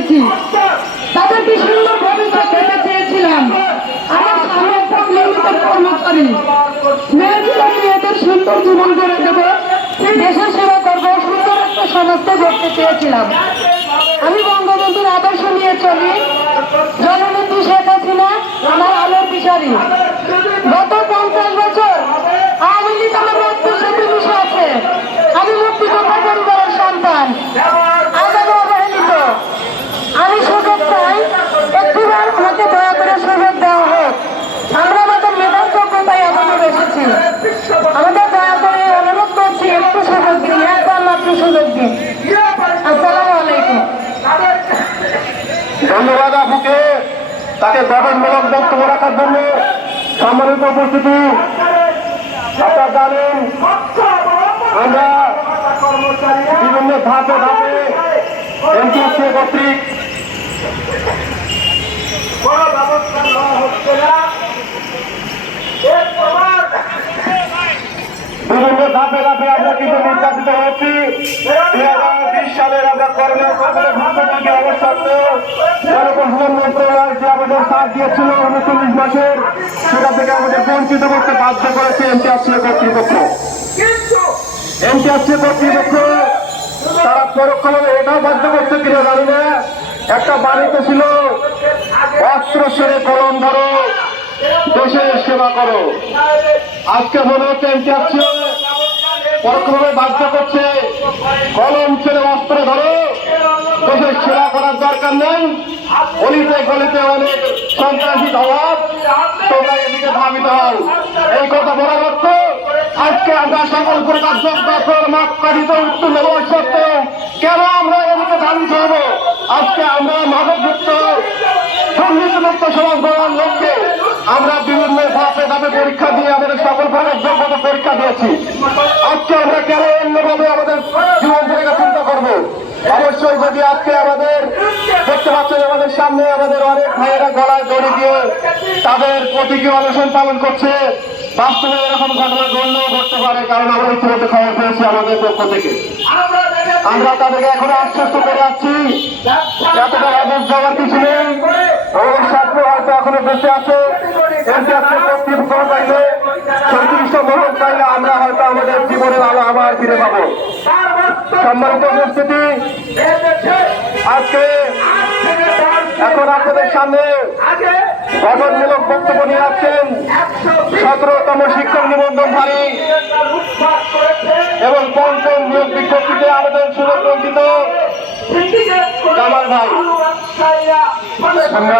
এসেছি তাদেরকে সুন্দর ভবিষ্যৎ পেতে চেয়েছিলাম। এদের সুন্দর জীবন করে দেবো। দেশের সেবা করব। সুন্দর একটা সমাজকে করতে চেয়েছিলাম। দিন আসসালামু আলাইকুম। ধন্যবাদ আপুকে তাকে গঠনমূলক বক্তব্য রাখার জন্য সম্মানিত উপস্থিতি। আপনারা জানেন, আমরা বিভিন্ন ধাপে ধাপে এনটিএসসি কর্তৃক কোনো ব্যবস্থা নেওয়া হচ্ছে না এর প্রমাণ বিভিন্ন ধাপে ধাপে আমরা কিন্তু নির্যাতিত হচ্ছি দুই হাজার বিশ সালের আমরা যে আমাদের সাথ দিয়েছিল উনচল্লিশ মাসের সেটা থেকে আমাদের বঞ্চিত করতে এনটিআরসি কর্তৃপক্ষ। কিন্তু কর্তৃপক্ষ তারা এটাও বাধ্য করছে কিনা জানি না। একটা বাড়িতে ছিল, অস্ত্র সেরে কলম ধরো, দেশের সেবা করো। আজকে মনে হচ্ছে এনটিআরসি পরোক্ষভাবে বাধ্য করছে। কলম ছেড়ে অস্ত্র ধরো। দেশের সেবা করার দরকার নেই। অলিতে গলিতে অনেক সন্ত্রাসী অভাব তোমরা এদিকে ধাবিত হও। এই কথা বলা অর্থ আজকে আমরা সকল প্রকার যোগ্য মাপকাঠিত উত্তর নেব সত্ত্বেও কেন আমরা এদিকে ধাবিত হব? আজকে আমরা মাদকযুক্ত দুর্নীতিমুক্ত সমাজ গড়ার লক্ষ্যে আমরা বিভিন্ন ধাপে ধাপে পরীক্ষা দিয়ে আমাদের সকল প্রকার যোগ্যতা পরীক্ষা দিয়েছি। যদি আজকে আমাদের দেখতে পাচ্ছেন আমাদের সামনে আমাদের অনেক ভাইয়েরা গলায় দড়ি দিয়ে তাদের প্রতীকী অনশন পালন করছে। বাস্তবে এরকম ঘটনা গণ্য ঘটতে পারে, কারণ আমরা ইতিমধ্যে খবর পেয়েছি আমাদের পক্ষ থেকে। আমরা তাদেরকে এখন আশ্বস্ত করে যাচ্ছি এতটা আদেশ যাওয়ার কিছু নেই। আমরা হয়তো আমাদের জীবনের আলো আবার ফিরে পাবো। সম্মানিত উপস্থিতি, আজকে এখন আপনাদের সামনে গঠনমূলক বক্তব্য নিয়ে আসছেন সতেরোতম শিক্ষক নিবন্ধনধারী এবং পঞ্চম নিয়োগ বিজ্ঞপ্তিতে আবেদন সুযোগ বঞ্চিত ভাই।